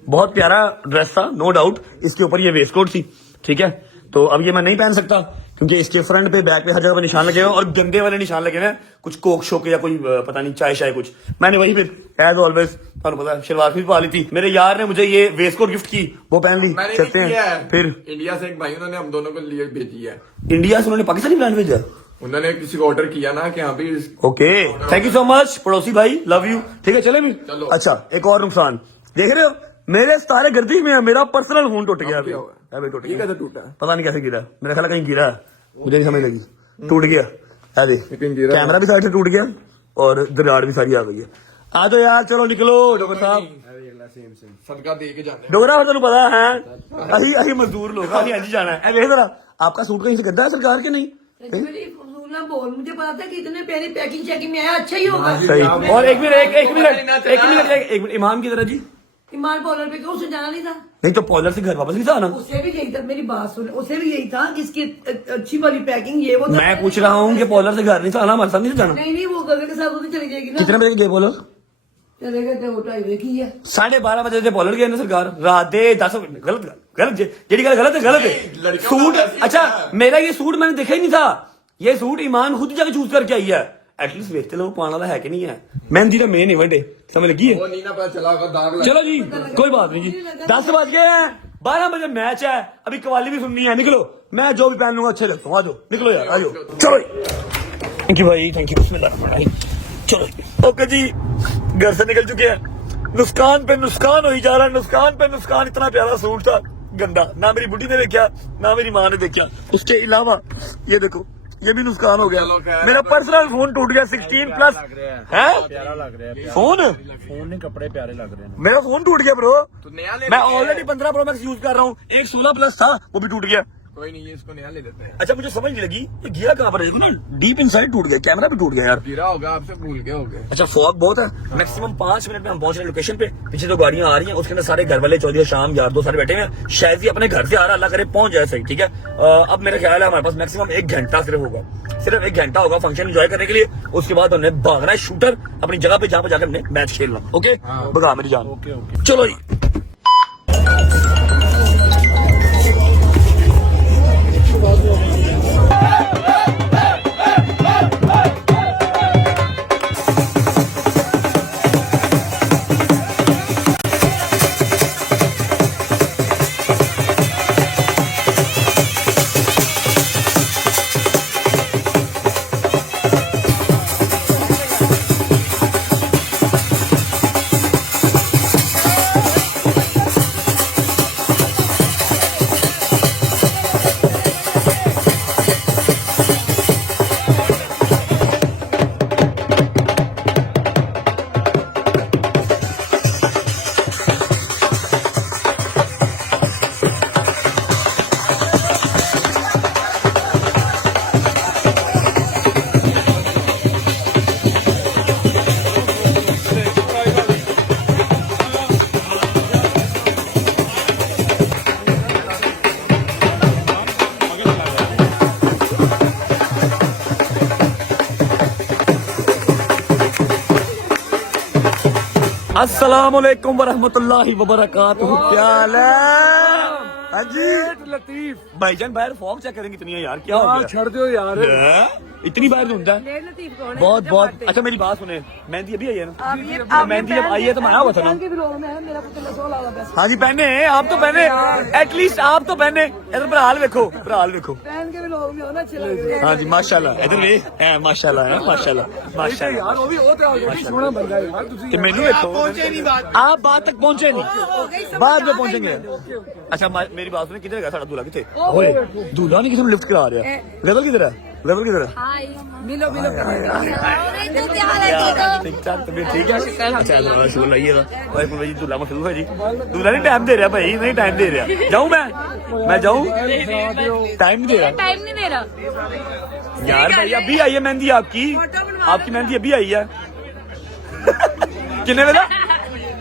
बहुत प्यारा ड्रेस था नो डाउट। इसके ऊपर ये वेस्ट कोट थी, ठीक है? तो अब ये मैं नहीं पहन सकता क्योंकि इसके फ्रंट पे बैक पे हर जगह पे निशान लगे हुए और गंदे वाले निशान लगे हुए हैं, कुछ कोक शोक या कोई पता नहीं चाय कुछ। मैंने वही फिर एज ऑलवेज ਤੁਹਾਨੂੰ पता शलवार भी पा ली थी। मेरे यार ने मुझे ये वेस्ट कोट गिफ्ट की, वो पहन ली। चलते हैं फिर। इंडिया से एक भाई उन्होंने हम दोनों को लिए भेजी है। इंडिया से उन्होंने पाकिस्तानी ब्रांड भेजा? उन्होंने किसी को ऑर्डर किया ना कि हाँ भी okay thank you so much पड़ोसी भाई, लव यू। ठीक है चले भी। अच्छा एक और नुकसान देख रहे हो, मेरे सारे गर्दी में मेरा पर्सनल फोन टूट गया। टूट गया, पता नहीं कैसे गिरा, मेरा ख्याल कहीं गिरा। मुझे नहीं समझ लगी, टूट गया है देख, कैमरा भी साइड से टूट गया और दराड़ भी सारी आ गई है। आ जाओ यार, चलो निकलो डॉक्टर साहब। सदका दे के जाने डोगरा तेन पता है अही मजदूर लोग अभी अज जाना है। देख जरा आपका सूट कहीं से गद्दा है सरकार के नहीं? बोल, मुझे पता था कि इतने प्यारी पैकिंग चेकिंग में आया, अच्छा ही होगा। सही। और एक मिनट इमाम की तरह जी, ईमान पॉलर पे क्यों, उसे जाना नहीं था? नहीं तो पॉलर से घर वापस नहीं था आना। उसे भी यही था, मेरी बात सुन, उसे भी यही था इसकी अच्छी वाली पैकिंग ये वो। मैं पूछ रहा हूँ कि पॉलर से घर नहीं था आना, हमारे साथ नहीं जाना। नहीं वो गगन के साथ उधर चली जाएगी ना। कितने बजे गए पॉलर? चले गए थे, वो 2:30 की है। 12:30 बजे से पॉलर गए ना सरकार, रात दे 10 गलत जेडी गलत है। सूट अच्छा मेरा ये सूट मैंने देखा ही नहीं था, ये सूट ईमान खुद जाके चूज करके आई है। एटलीस्ट देखते लो पाने वाला है कि नहीं है। मेहंदी का मेन इवेंट है, समझ लगी है? वो नहीं ना पता चला होगा दाग लगा। चलो जी कोई बात नहीं जी, 10 बज गए हैं, 12 बजे मैच है, अभी कवाली भी सुननी है। निकलो, मैं जो भी पहन लूंगा अच्छे लगता हूँ। आ जाओ निकलो यार, आ जाओ। चलो थैंक यू भाई, थैंक यू। चलो ओके जी, घर से निकल चुके हैं। नुकसान पे नुकसान हो ही जा रहा है, नुकसान पे नुकसान। इतना प्यारा सूट था, गंदा, ना मेरी बुढ़ी ने देखा ना मेरी माँ ने देखा। उसके अलावा ये देखो, ये भी नुकसान हो गया। मेरा पर्सनल फोन टूट गया 16+ है। प्यारा लग रहा है फोन ने कपड़े प्यारे लग रहे हैं। मेरा फोन टूट गया ब्रो, तो नया ले मैं ऑलरेडी 15 Pro Max यूज कर रहा हूँ। एक 16+ था, वो भी टूट गया। कोई नहीं, इसको नया ले लेते हैं। अच्छा मुझे समझ नहीं लगी ये गिरा कहाँ पर है ना, डीप इनसाइड टूट गया, कैमरा भी टूट गया यार। गिरा होगा, आपसे भूल गए होगे। अच्छा फॉग बहुत है, मैक्सिमम 5 मिनट में हम पहुंच रहे हैं लोकेशन पे। पीछे जो गाड़ियां आ रही हैं उसके अंदर सारे घर वाले चौधरी शाम यार दो सारे बैठे हुए हैं। शायद ही अपने घर से आ रहा, अल्लाह करे पहुंच जाए सही, ठीक है। अब मेरा ख्याल है हमारे पास मैक्सिमम 1 घंटा सिर्फ होगा, सिर्फ 1 घंटा होगा फंक्शन एंजॉय करने के लिए। उसके बाद हमने भागना है शूटर अपनी जगह पे, जहाँ पे जाकर हमने मैच खेलना। ओके भगा मेरी जान, चलो जी। अस्सलामुअलैकुम वरहमतुल्लाहि वबरकातुहू। क्या हाल है हाजी लतीफ भाईजान? बाहर फॉग चेक करेंगे कितनी है यार, क्या हो गया? छड़ दो यार, इतनी बाहर धुंध है बहुत बहुत। अच्छा मेरी बात सुने, मेहंदी अभी आई है ना? मेहंदी जब आई है तो मैं आया हुआ था ना। हाँ जी पहने हैं आप, तो पहने एटलीस्ट आप तो पहने। इधर भराल देखो, भराल देखो। हाँ जी माशाल्लाह, इधर भी माशाल्लाह है, माशाल्लाह माशाल्लाह। तो मैनू देखो, आप बात तक पहुंचे नहीं, बाद में पहुंचेंगे। अच्छा मेरी बात सुने, किधर गया साਡਾ दूल्हा? किथे ओए दूल्हा नहीं, किसी ने लिफ्ट करा रहा है। लेवल किधर है? लेवल किधर है? मिलो ठीक ठाक, तबीयत ठीक है? अच्छा शुक्र लाइएगा भाई। भाई दूल्हा मसलूफ है जी, दूल्हा नहीं टाइम दे रहा भाई, नहीं टाइम दे रहा। जाऊँ मैं जाऊँ? टाइम नहीं दे रहा, टाइम नहीं दे रहा यार भाई। अभी आई है मेहंदी आपकी, आपकी मेहंदी अभी आई है। कितने बजे?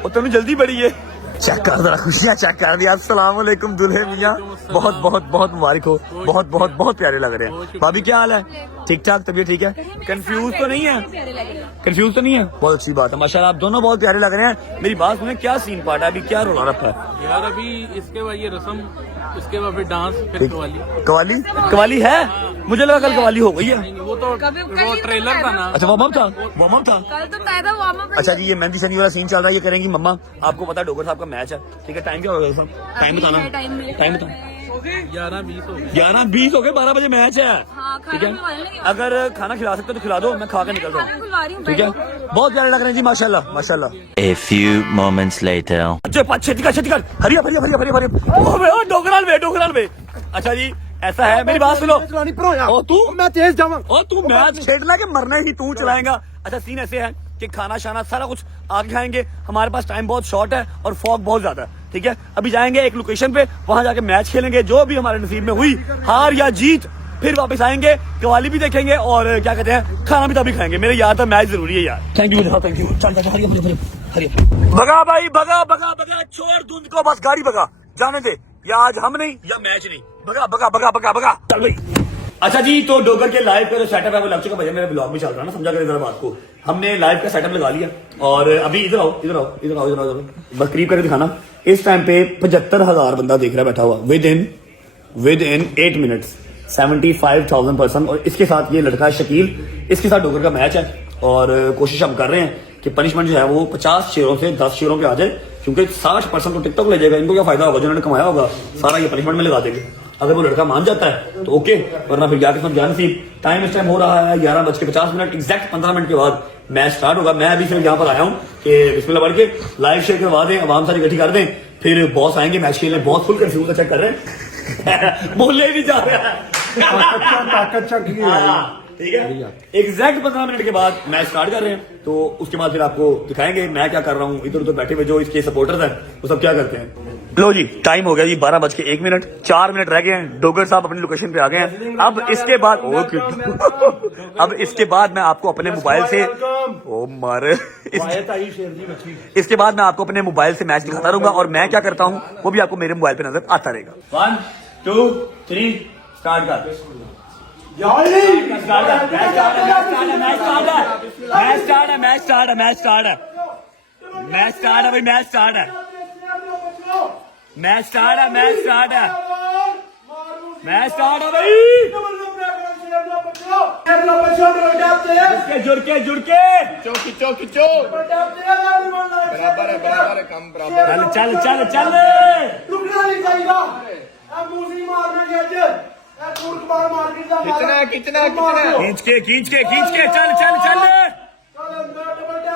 वो तुम्हें जल्दी बड़ी है। चेक कर जरा, खुशियाँ चेक कर दी। अस्सलाम वालेकुम दुल्हे मियाँ, बहुत बहुत बहुत मुबारक हो, बहुत बहुत बहुत प्यारे लग रहे हैं। भाभी क्या हाल है? ठीक ठाक, तबीयत ठीक है? कंफ्यूज तो नहीं है? कंफ्यूज तो नहीं है? बहुत अच्छी बात है माशाल्लाह, आप दोनों बहुत प्यारे लग रहे हैं। मेरी बात सुने, क्या सीन पार्ट है अभी, क्या रोला रखा है यार? अभी इसके बाद ये रस्म, इसके बाद फिर डांस, फिर कवाली। कवाली है? मुझे लगा कल कवाली हो गई है। वो तो वो ट्रेलर था ना। अच्छा वार्म अप था, वार्म अप था। कल तो पैदा वार्म अप। अच्छा जी ये मेहंदी शनी वाला सीन चल रहा है, ये करेंगी मम्मा। आपको पता है डोगर साहब का मैच है, ठीक है? टाइम क्या होगा? टाइम बताना, टाइम बताना। 11:20 हो गए। 11:20 हो गए, 12 बजे मैच है, हाँ, ठीक है? अगर खाना खिला सकते तो खिला दो, मैं खा के निकल रहा हूँ, ठीक है? बहुत प्यारे लग रहे हैं जी माशाल्लाह माशाल्लाह। A few moments later. छेती कर हरिया डोगराल वे। अच्छा जी ऐसा है, मेरी बात सुनो। ओ तू मैं तेज जाऊं ओ तू मैच खेलना कि मरना ही तू चलाएगा। अच्छा सीन ऐसे है कि खाना शाना सारा कुछ आगे खाएंगे, हमारे पास टाइम बहुत शॉर्ट है और फॉग बहुत ज्यादा है, ठीक है। अभी जाएंगे एक लोकेशन पे, वहां जाके मैच खेलेंगे, जो भी हमारे नसीब में हुई हार या जीत, फिर वापस आएंगे, कवाली भी देखेंगे और क्या कहते हैं खाना भी तभी खाएंगे। मेरे यार था मैच जरूरी है यार। Thank you thank you. चल भगा भाई भगा भगा भगा, छोड़ धुंध को, बस गाड़ी भगा, जाने दे, या आज हम नहीं या मैच नहीं, भगा भगा भगा भगा भगा, चल भाई। अच्छा जी, तो डोगर के लाइव का जो सेटअप है वो लग चुका भैया, मेरा ब्लॉग भी चल रहा है ना, समझा करें जरा बात को। हमने लाइव का सेटअप लगा लिया और अभी इधर आओ इधर आओ इधर आओ इधर आओ, बस करीब करके दिखाना। इस टाइम पे 75,000 बंदा देख रहा है बैठा हुआ, विद इन 8 मिनट्स 75,000 पर्सन। और इसके साथ ये लड़का है शकील, इसके साथ डोगर का मैच है और कोशिश हम कर रहे हैं कि पनिशमेंट जो है वो 50 शेयरों से 10 शेयरों पे आ जाए, क्योंकि 60% तो टिकटॉक ले जाएगा, इनको क्या फायदा होगा, जिन्होंने कमाया होगा सारा ये पनिशमेंट में लगा देंगे। अगर वो लड़का मान जाता है तो ओके, वरना फिर जाके समझ जाना। टाइम इस टाइम हो रहा है 11:50, एग्जैक्ट 15 मिनट के बाद मैच स्टार्ट होगा। मैं अभी सिर्फ यहाँ पर आया हूँ कि बिस्मिल्लाह पढ़ के लाइव शेयर करवा दें, आवाम सारी इकट्ठी कर दें, फिर बॉस आएंगे मैच खेलने। बहुत फुल कंफ्यूज चेक कर रहे हैं बोलने नहीं जा रहा है, ठीक है। एग्जैक्ट 15 मिनट के बाद मैच स्टार्ट कर रहे हैं, तो उसके बाद फिर आपको दिखाएंगे मैं क्या कर रहा हूँ। इधर उधर बैठे हुए जो इसके सपोर्टर्स हैं वो सब क्या करते हैं। लो जी, टाइम हो गया जी 12:01, 4 मिनट रह गए हैं। डोगर साहब अपनी लोकेशन पे आ गए हैं। अब इसके बाद अब इसके बाद मैं आपको अपने मोबाइल से इसके बाद मैं आपको अपने मोबाइल से मैच दिखाता रहूंगा और मैं क्या करता हूँ वो भी आपको मेरे मोबाइल पे नजर आता रहेगा। 1 2 3 स्टार्ट कर। मैच स्टार्ट है मैच स्टार्ट है मैच स्टार्ट है मैच स्टार्ट है मैच स्टार्ट है भाई, मैच स्टार्ट है मैच स्टार्ट है मैच स्टार्ट है मैच स्टार्ट है भाई। जुड़ के खिंचो खिंचो बराबर है कम बराबर। चल चल चल कितना खींच के चल चल चल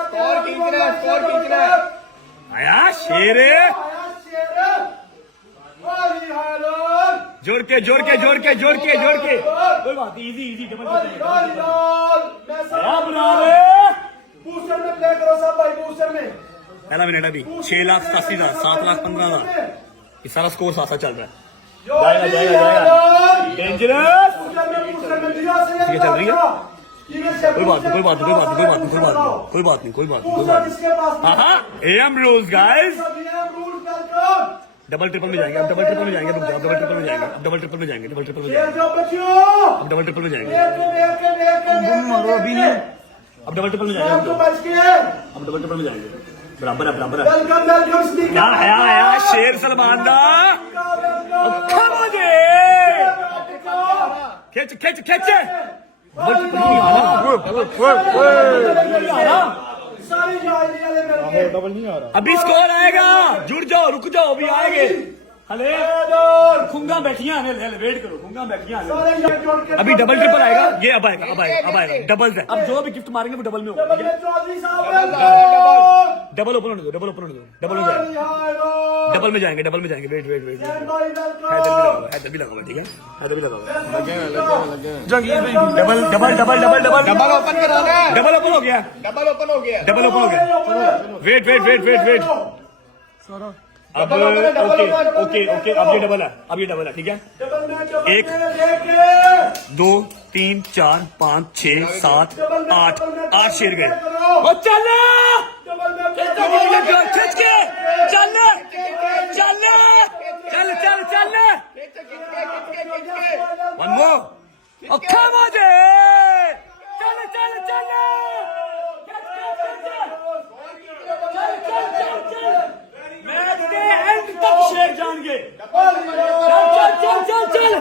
स्कोर खींचना है। आया शेर, जोड़ के कोई बात नहीं, इजी डबल पहला मिनट अभी 6,87,000 7,15,000 ये सारा स्कोर साथ चल रहा है। जाएगा डेंजरस, ठीक है चल रही है, कोई बात नहीं। हाँ M rules guys, double triple में जाएंगे, अब डबल ट्रिपल में जाएंगे, डबल ट्रिपल में जाएंगे, अब डबल ट्रिपल में जाएंगे, डबल ट्रिपल में जाएंगे, अब डबल ट्रिपल में जाएंगे, अब डबल ट्रिपल में जाएंगे, बराबर है क्या है शेर सलमान दा। खिंच अभी स्कोर आएगा, जुड़ जाओ, रुक जाओ, अभी आएंगे। हले खुंगा बैठिया वेट करो, खुंगा बैठिया अभी डबल ट्रिपल आएगा, ये अब आएगा डबल है। अब जो भी गिफ्ट मारेंगे वो डबल में होगा, डबल ओपन होने दो, डबल हो जाएगा, डबल में जाएंगे वेट हैदर भी लगा हुआ, ठीक है हैदर भी लगा हुआ, डबल ओपन कराना, डबल ओपन हो गया, वेट अब ओके अब ये डबल है, ठीक है। 1 2 3 4 5 6 7 8 शेर गए, चल खिंच के चल वन वो शेर जाएंगे, चल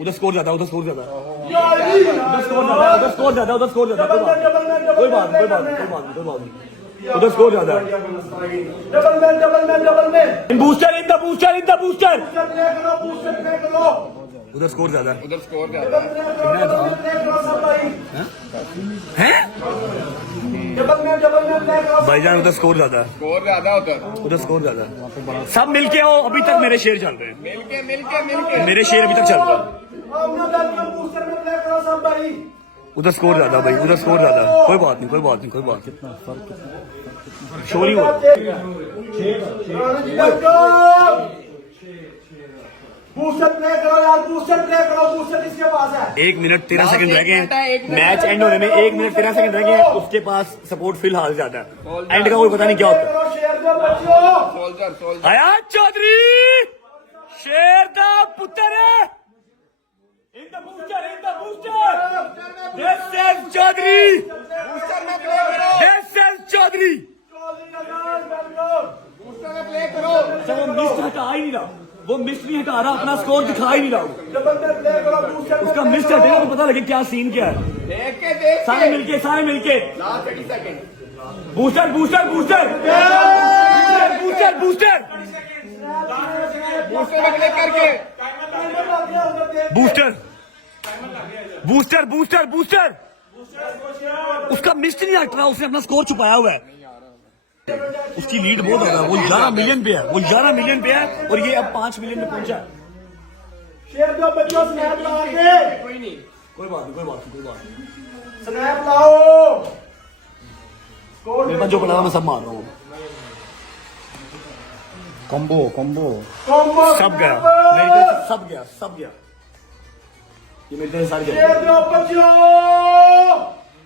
उधर स्कोर ज्यादा कोई बात नहीं, उधर स्कोर ज्यादा बूस्टर इन द बूस्टर उधर स्कोर ज्यादा है। उधर स्कोर ज्यादा है। भाईजान उधर स्कोर ज्यादा है, स्कोर ज्यादा उधर। उधर स्कोर ज्यादा है। सब मिलके हो, अभी तक मेरे शेर चल रहे हैं, मिलके मेरे शेर अभी तक चल रहे हैं। उधर स्कोर ज्यादा भाई, उधर स्कोर ज्यादा। कोई बात नहीं, कोई बात नहीं, कोई बात नहीं। शोरी हो 1 मिनट 13 सेकंड रह गए हैं, मैच एंड होने में 1 मिनट 13 सेकंड रह गए हैं। उसके पास सपोर्ट फिलहाल ज्यादा है, एंड का कोई पता नहीं क्या होता है। सोल्जर हयात चौधरी शेर दा पुत्र है। In the booster, This is Chaudhary. This is Chaudhary. अच्छा, वो मिस्ट हटा ही नहीं रहा, वो मिस्ट नहीं हटा रहा, अपना स्कोर दिखा ही नहीं रहा। उसका मिस्ट हटेगा तो पता लगे क्या सीन क्या है। सारे मिलके booster booster booster booster booster booster booster booster booster उसका मिस्ट नहीं हट रहा, उसने अपना स्कोर छुपाया हुआ है। उसकी लीड बहुत ज्यादा है, वो 11 मिलियन पे है, वो 11 मिलियन पे है और ये अब 5 मिलियन में पहुंचा है। कोई बात नहीं, स्नैप लाओ। मेरे पास जो पड़ा मैं सब मार रहा हूँ। कॉम्बो सब गया, मेरे तरफ सब गया। ये मेरे तरफ सारे गए।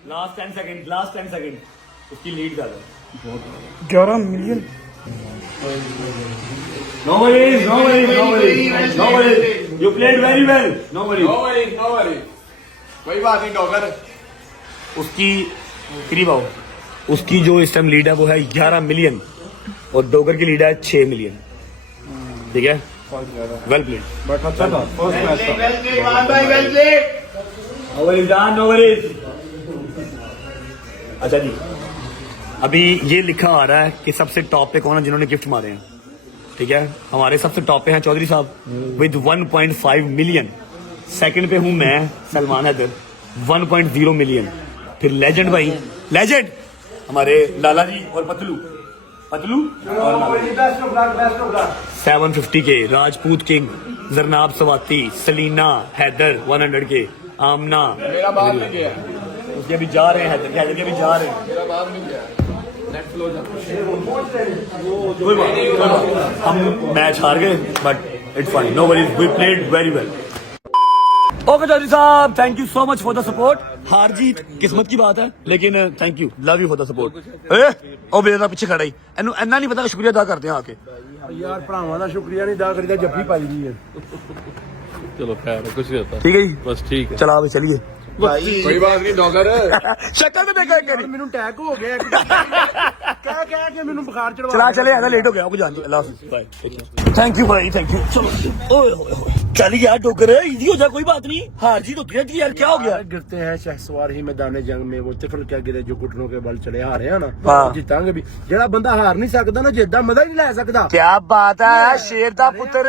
लास्ट 10 सेकंड उसकी लीड कर 11 million. No worries. You played very well. No worries. कोई बात नहीं डॉगर। उसकी करीब आओ, उसकी जो इस टाइम लीड है वो है 11 मिलियन और डोगर की लीड है 6 मिलियन। ठीक है, वेल प्लेड। No worries. अच्छा जी, अभी ये लिखा आ रहा है कि सबसे टॉप पे कौन है जिन्होंने गिफ्ट मारे हैं। ठीक है, हमारे सबसे टॉप पे हैं चौधरी साहब विद 1.5 मिलियन। सेकंड पे हूं मैं सलमान हैदर 1.0 मिलियन। फिर लेजेंड भाई, लेजेंड हमारे लाला जी और पतलू 750 के, राजपूत किंग जरनाब सवाती, सलीना हैदर 100 के, आमना मेरा बाप नहीं गया, उसके अभी जा रहे हैं, हैदर के अभी जा रहे हैं। मेरा बाप नहीं गया। कोई बात, हम मैच हार गए but it's fine, no worries, we played very well. Okay Chaudhary साहब, thank you so much for the support. हार जीत किस्मत की बात है, लेकिन thank you, love you for the support. ओ बेटा पिछे खड़ा ही, एनू इन्ना नहीं पता, शुक्रिया अदा करते हैं आके। यार भरावां दा शुक्रिया नहीं अदा करीदा, जफ्फी पाई दी है। चलो खैर है, कुछ नहीं होता। ठीक है जी, बस ठीक है। चला चलिए। कोई बात नहीं डॉगर। शक्ल तो देखा करी, ਮੈਨੂੰ ਅਟੈਕ ਹੋ ਗਿਆ ਕਹਿ ਕੇ ਮੈਨੂੰ ਬੁਖਾਰ ਚੜਵਾ। चला चले, आधा लेट हो गया, आपको जान दो। अल्लाह हाफिज़, बाय, थैंक यू भाई, थैंक यू। चलो ओए होए चल गया डोगर, इजी हो जा, कोई बात नहीं, हार जीत होती रहती है यार, क्या हो गया। गिरते हैं शहसवार ही मैदान जंग में, वो तिफल क्या गिरे जो घुटनों के बल चले, हारे हैं ना हाँ। जीतांगे भी। ਜਿਹੜਾ ਬੰਦਾ ਹਾਰ ਨਹੀਂ ਸਕਦਾ ਨਾ, ਜਿੱਦਾਂ ਮਜ਼ਾ ਨਹੀਂ ਲੈ ਸਕਦਾ। क्या बात है, शेर दा पुत्र,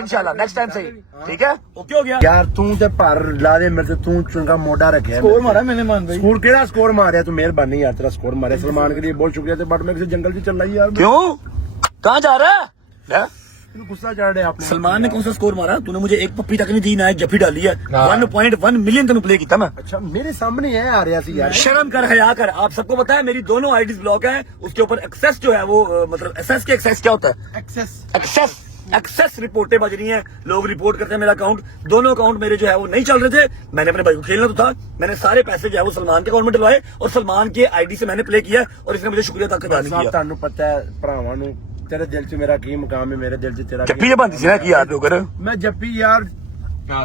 इंशाल्लाह नेक्स्ट टाइम सही। ठीक है, ओके हो गया यार तू ते पर ला दे मेरे से, तू चुनका मोटा रखे स्कोर मारा मैंने, मान भाई स्कोर केड़ा स्कोर मारे तू, मेहरबानी यार तेरा स्कोर मारे, सलमान के लिए बहुत शुक्रिया। बट मैं किसी जंगल में चल रही यार, क्यों, कहाँ जा रहा है? गुस्सा चढ़ रहे आपने। सलमान ने कौन सा स्कोर मारा, तूने मुझे एक पप्पी तक नहीं दी, ना एक जफ्फी डाली है। 1.1 मिलियन तेन प्ले किया मैं। अच्छा मेरे सामने है आ रहा सी यार, शर्म कर, हया कर। आप सबको पता है मेरी दोनों आईडीज ब्लॉक है, उसके ऊपर एक्सेस जो है वो मतलब एक्सेस के एक्सेस क्या होता है, एक्सेस रिपोर्टें बज रही हैं, लोग रिपोर्ट करते हैं मेरा अकाउंट। दोनों अकाउंट मेरे जो है वो नहीं चल रहे थे, मैंने अपने भाई को खेलना तो था, मैंने सारे पैसे जो है वो सलमान के अकाउंट में डलवाए और सलमान के आईडी से मैंने प्ले किया और इसने मुझे शुक्रिया तक अदा नहीं किया। ਤੁਹਾਨੂੰ पता है भरावां नूं तेरे दिल च मेरा की मुकाम है, मेरे दिल च तेरा जप्पी ये बनती ना की यार डोगर, मैं जप्पी यार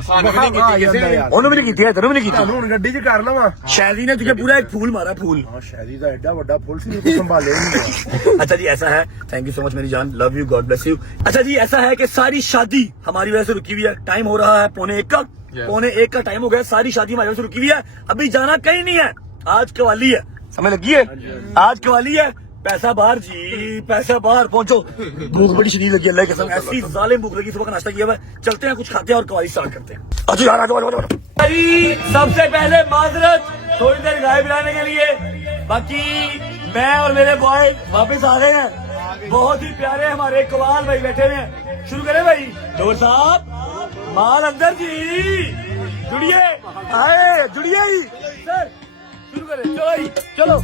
ਸਾਨੂੰ ਵੀ ਨਹੀਂ ਕੀਤੀ ਕਿਸੇ ਨੇ। ਉਹਨੂੰ ਵੀ ਨਹੀਂ ਕੀਤੀ ਹੈ, ਤੈਨੂੰ ਵੀ ਨਹੀਂ ਕੀਤੀ। ਤੁਹਾਨੂੰ ਹੁਣ ਗੱਡੀ 'ਚ ਕਰ ਲਵਾਂ। शादी ने तुझे पूरा एक फूल मारा, फूल। हाँ शादी का एडा बड़ा फुल सी तू संभाले नहीं। अच्छा जी ऐसा है, थैंक यू सो मच मेरी जान, love you, God bless you. अच्छा जी ऐसा है कि सारी शादी हमारी वजह से रुकी हुई है, टाइम हो रहा है 1:15 का, 1:15 का टाइम हो गया, सारी शादी हमारी वजह से रुकी हुई है, अभी जाना कहीं नहीं है, आज कवाली है, समझ लगी है, आज कवाली है, पैसा बाहर जी, पैसा बाहर पहुंचो। भूख बड़ी शदीद लगी अल्लाह की कसम, ऐसी जालिम भूख लगी। सुबह का नाश्ता किया हुआ है, चलते हैं कुछ खाते हैं और कवाली स्टार्ट करते हैं। अच्छा यार आ जाओ। सबसे पहले माजरत थोड़ी देर गाय बिलाने के लिए, बाकी मैं और मेरे बॉय वापस आ गए हैं। बहुत ही प्यारे हमारे कवाल भाई बैठे हुए हैं। शुरू करें भाई। डोर साहब माल अंदर जी, जुड़िए आए, जुड़िए ही सर, शुरू करें। चलो जी चलो।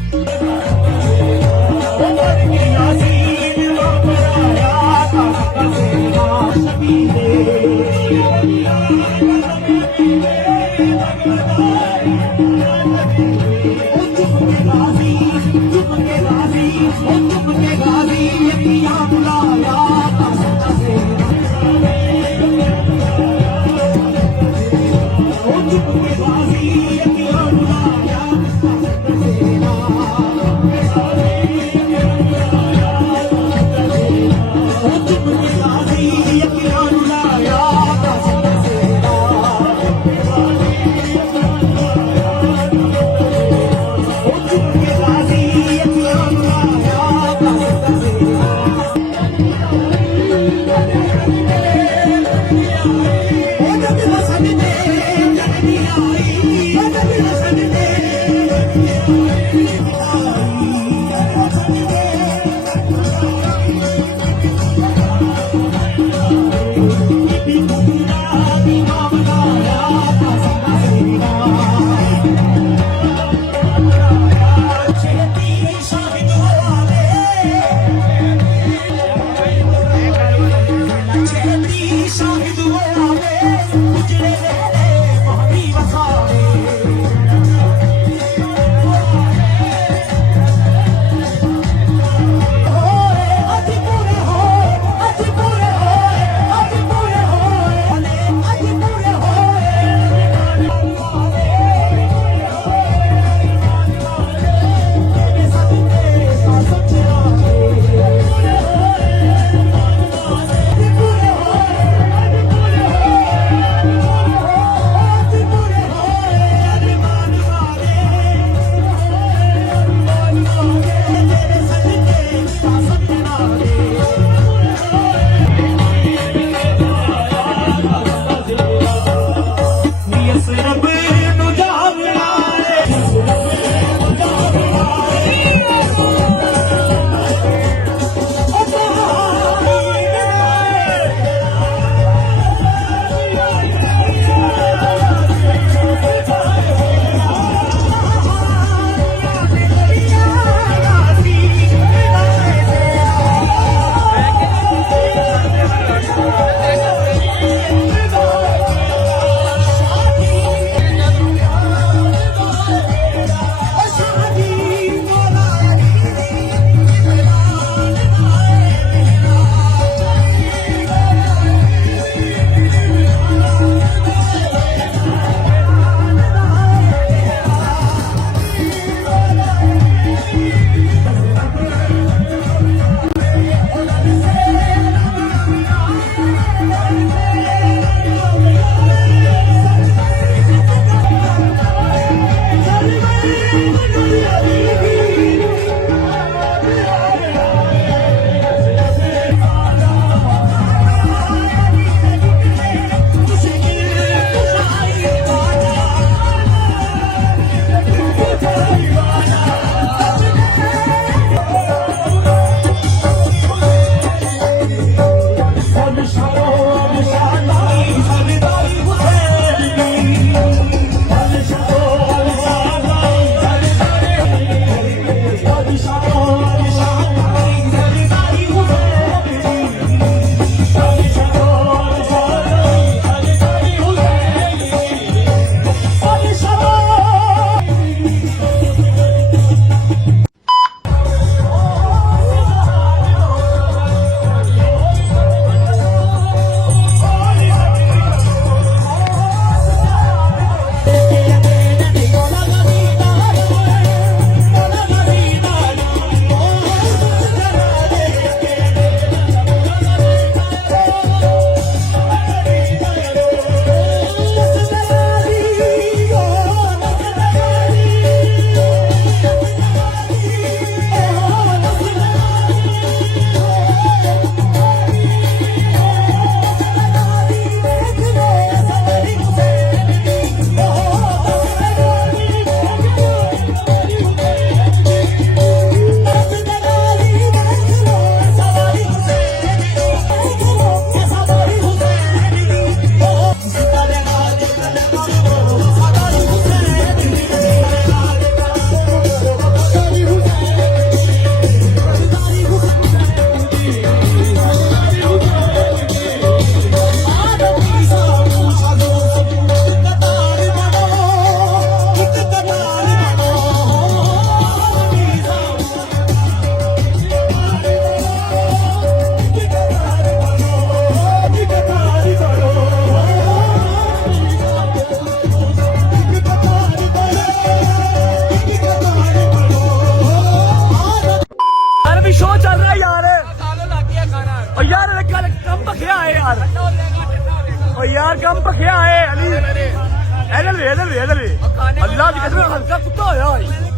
इधर वे अल्लाह की कसम हल्का कुत्ता होया भाई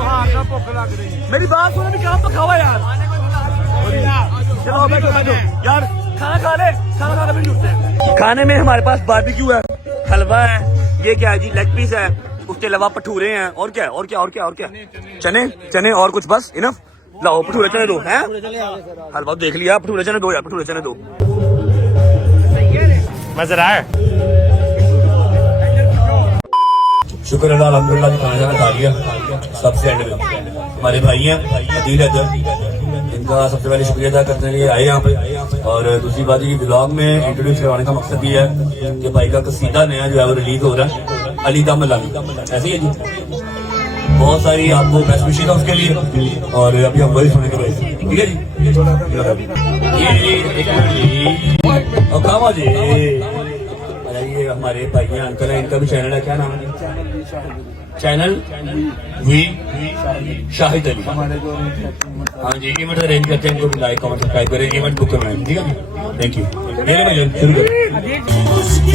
हां का भुख लग रही है मेरी बात सुनो भी कहां पकावा यार चलो बैठो यार खाना खा ले खाना खा के फिर जुड़ते हैं खाने में हमारे पास बारबेक्यू है हलवा है ये क्या है जी लेग पीस है उसके अलावा भटूरे हैं और क्या चने चने और कुछ बस इनफ लाओ भटूरे चने दो हैं हलवा देख लिया भटूरे चने दो यार भटूरे चने दो मजा आया शुक्र अल्लाह अल्हम्दुलिल्लाह खाना शाना खा लिया सबसे एंड में हमारे भाई हैं अदील हैदर इनका सबसे पहले शुक्रिया अदा करने के लिए आए यहाँ पे और दूसरी बात ये ब्लॉग में इंट्रोड्यूस करवाने का मकसद ये है कि भाई का कसीदा नया जो है वो रिलीज हो रहा है अली दम अली ऐसे ही है जी बहुत सारी आपको बेस्ट विशेष है उसके लिए और अभी हम वही सुनेंगे भाई ठीक है जी और कामा जी ये हमारे भाई हैं अंकल है इनका भी चैनल है क्या नाम है चैनल वी शाहिद अली हाँ जी इवेंट अरेंज करते हैं इनको भी लाइक कमेंट सब्सक्राइब करें इवेंट बुक करवाएं ठीक है थैंक यू मेरे में शुरू करें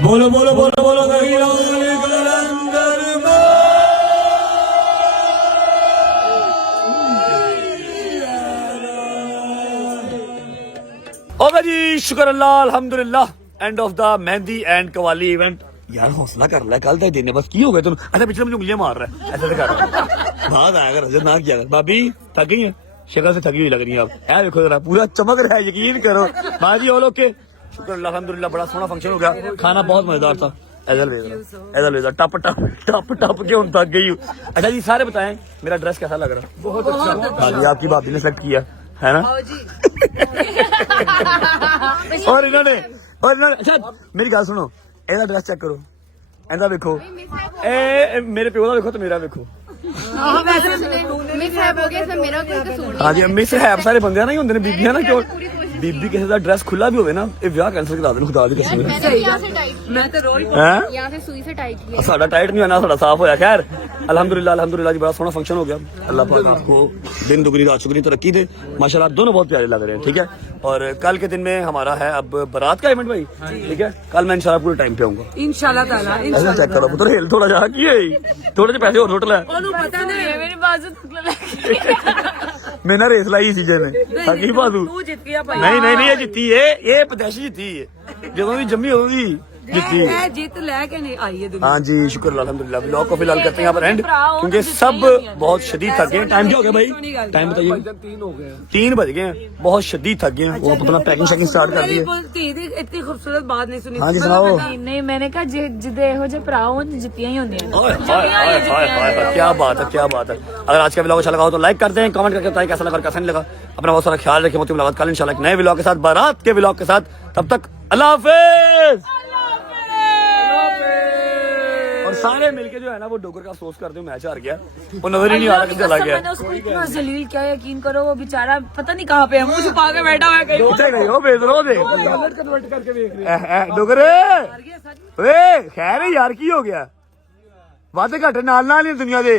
बोलो बोलो बोलो बोलो ओके जी शुक्र अल्लाह अल्हम्दुलिल्लाह end of the mehndi and qawwali event यार हौसला कर ले कल तक देने बस की हो गए तुम अच्छा पिछले मुझे उंगलियां मार रहा है ऐसे कर बात आया कर रजत ना किया कर भाभी थक गई है शक्ल से थकी हुई लग रही है आप यार देखो जरा पूरा चमक रहा है यकीन करो बाजी ऑल ओके शुक्र अल्लाह अल्हम्दुलिल्लाह बड़ा सोहना फंक्शन हो गया खाना बहुत मजेदार था ऐसा टप टप टप टप के उन थक गई हूँ अच्छा जी सारे बताएं मेरा ड्रेस कैसा लग रहा है बहुत अच्छा आपकी भाभी ने सेलेक्ट किया है ना और इन्होंने अच्छा मेरी गल सुनो ਇਹਦਾ ड्रेस चेक करो ਇਹਦਾ ਵੇਖੋ ਇਹ ਮੇਰੇ ਪਿਓ ਦਾ ਵੇਖੋ ਤੇ ਮੇਰਾ ਵੇਖੋ मिस है हो गया, इसमें मेरा कोई कसूर नहीं। हाँ जी मिस है सारे बंदे ना ही होंगे ने बीबियां ना क्यों बीबी किसी का ड्रेस खुला भी होवे ना ये विआह कैंसिल करा देन खुदा दी कसम मैंने भी यहाँ से टाइट किया, मैं तो रोई हैं यहाँ से सुई से टाइट किया। साडा टाइट नहीं होना साडा साफ होया खैर अल्हम्दुलिल्लाह जी बड़ा सोहना फंक्शन हो गया अल्लाह पाक आपको दिन दुगनी रात चुगनी तरक्की दे माशाल्लाह दोनों बहुत प्यारे लग रहे हैं ठीक है और कल के दिन में हमारा है अब बारात का इवेंट भाई ठीक है कल मैं इंशाल्लाह पूरे टाइम पे आऊंगा इंशाल्लाह ताला ऐसा चेक करो पुत्र हिल थोड़ा जा की है थोड़े से पैसे और रोट ले ओनू पता नहीं मेरी बाजू मैं ना रेस लाई सी ने हकी बाजू तू जीत गया भाई नहीं ये जीती है ये पदेशी जीती है ਜਦੋਂ ਵੀ जम्मी होगी जीती है मैं जीत लेके नहीं आई है दुनिया हाँ जी शुक्र अल्हम्दुलिल्लाह ब्लॉग को फिलहाल करते हैं यहाँ पर एंड क्योंकि सब बहुत शदीद थक गए टाइम क्या हो गया भाई टाइम बताइए 3 बज गए हैं बहुत शदीद थक गए हैं वो अपना पैकिंग शैकिंग स्टार्ट कर दी है बोलती थी इतनी खूबसूरत बात नहीं सुनी हाँ जी सुनाओ नहीं मैंने कहा जिदे ਇਹੋ ਜਿਹੇ ਭਰਾ ਹੋਣ ਜਿੱਤੀਆਂ ਹੀ ਹੁੰਦੀਆਂ हाय क्या बात है अगर आज का व्लॉग अच्छा लगा हो तो लाइक करते हैं कमेंट करके बताइए कैसा लगा कैसा नहीं लगा अपना बहुत सारा ख्याल रखें मुलाकात कल इंशाल्लाह एक नए व्लॉग के साथ बारात के व्लॉग के साथ तब तक अल्लाह हाफिज और सारे मिलके जो है ना वो डोगर का अफसोस करते हुए मैच हार गया वो नजर ही नहीं आ रहा कि चला गया मैंने उसको इतना जलील किया यकीन करो वो बेचारा पता नहीं कहाँ पे है मुंह छुपा के बैठा हुआ है कहीं उठे गए हो बेदरो दे कन्वर्ट करके देख रहे डोगर ओए खैर है यार की हो गया वादे घाटे नाल नाल ही दुनिया दे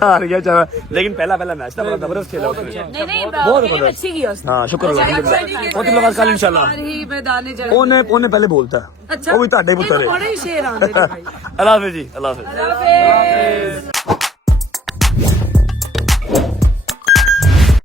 हार गया चला लेकिन पहला मैच था बड़ा जबरदस्त खेला उसने नहीं बहुत गेम जबरदस्त अच्छी की उसने हाँ शुक्र अल्लाह बहुत मुलाकात कल इंशाल्लाह ही मैदान चले ਉਹਨੇ ਪਹਿਲੇ ਬੋਲਤਾ अच्छा ਉਹ ਵੀ ਤੁਹਾਡੇ ਪੁੱਤਰ बड़े ਹੈ ही शेर आंदे ने भाई ਅੱਲਾਹ ਹਾਫਿਜ਼ ਜੀ ਅੱਲਾਹ ਹਾਫਿਜ਼